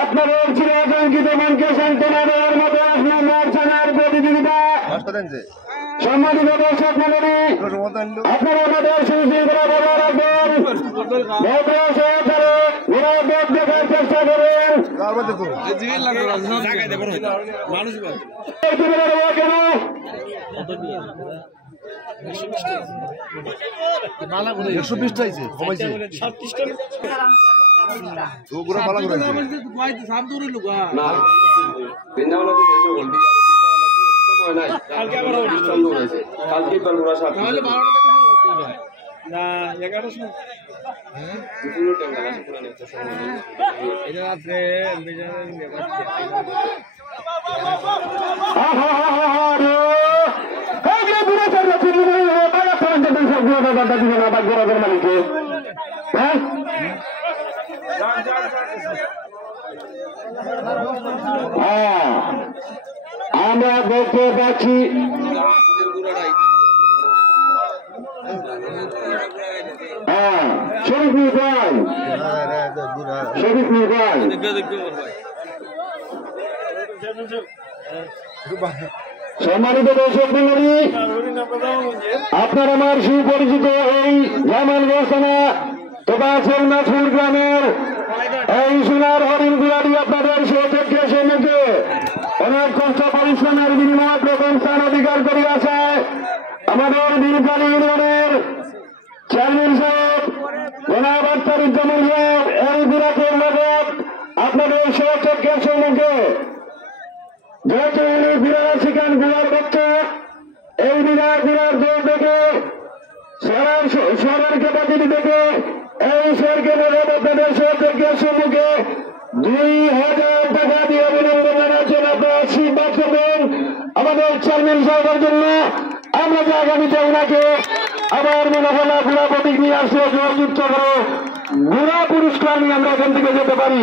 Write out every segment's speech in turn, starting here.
আপনাদের চিরাকাঙ্ক্ষিত মনকে সান্ত্বনা দেওয়ার মতো আপনার মার্চানার প্রতিযোগিতা সম্মানিত দর্শক মণ্ডলী, আপনারা আমাদের সুশৃঙ্খলা বজায় রাখবেন, ভদ্র সহকারে নিরাপদ দেখার চেষ্টা করবেন। আমরা দেখতে পাচ্ছি শরীফ মির্জান সম্মানিত দর্শক মণ্ডলী, আপনার আমার সুপরিচিত এই জামালগঞ্জ থানা তথা সোলনাথপুর গ্রামের এই সোনার হরিণ গুলাটি আপনাদের সৌচক্যের সম্মুখে অনেক কষ্ট পরিশ্রমের বিনিময়ে প্রথম স্থান অধিকার করিয়াছে আমাদের বীরকালী ইউনিয়নের চেয়ারম্যান সাহেব জনাব আখতারুজ্জামান সাহেব। এই বিরাটের নগদ আপনাদের সৌচক্যের সম্মুখে যেহেতু উনি বিরাট শিখান গুলার বাচ্চা, এই বিরাট দৌড় দেখে সরের ক্যাপাসিটি দেখে এই সরকে আপনাদের সৌচক্যের সম্মুখে 2000 টাকা দিয়ে অভিনন্দন জানাচ্ছেন। আপনারা আশীর্বাদ করবেন আমাদের চেয়ারম্যান সাহেবের জন্য। আমরা যে আগামীতে ওনাকে আবার মনে হলো ঘোড়া প্রতীক নিয়ে আসলে জয়যুক্ত করে ঘোড়া পুরস্কার নিয়ে আমরা এখান থেকে যেতে পারি।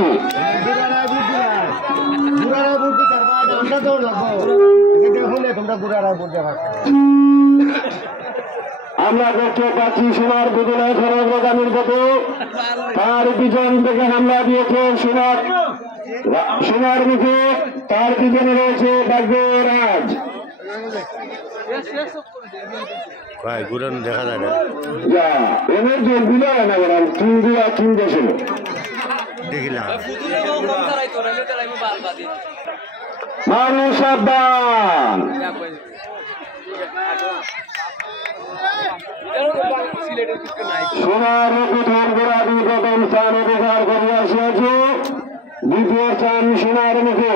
আমরা দেখতে পাচ্ছি সোনার বদলে খরগামীর পথে তার পিছন থেকে হামলা দিয়েছে সোনার মুখে, তার পিছনে রয়েছে ভাগ্যরাজ। দেখা যায় না এনের যে বিলা না বলেন তিন দেশে দেখিলাম মানুষ সাবধান। সোনার প্রথম গোড়াদি প্রথম স্থান অধিকার করিয়া আসিয়াছে, দ্বিতীয় স্থান সোনার মুখে।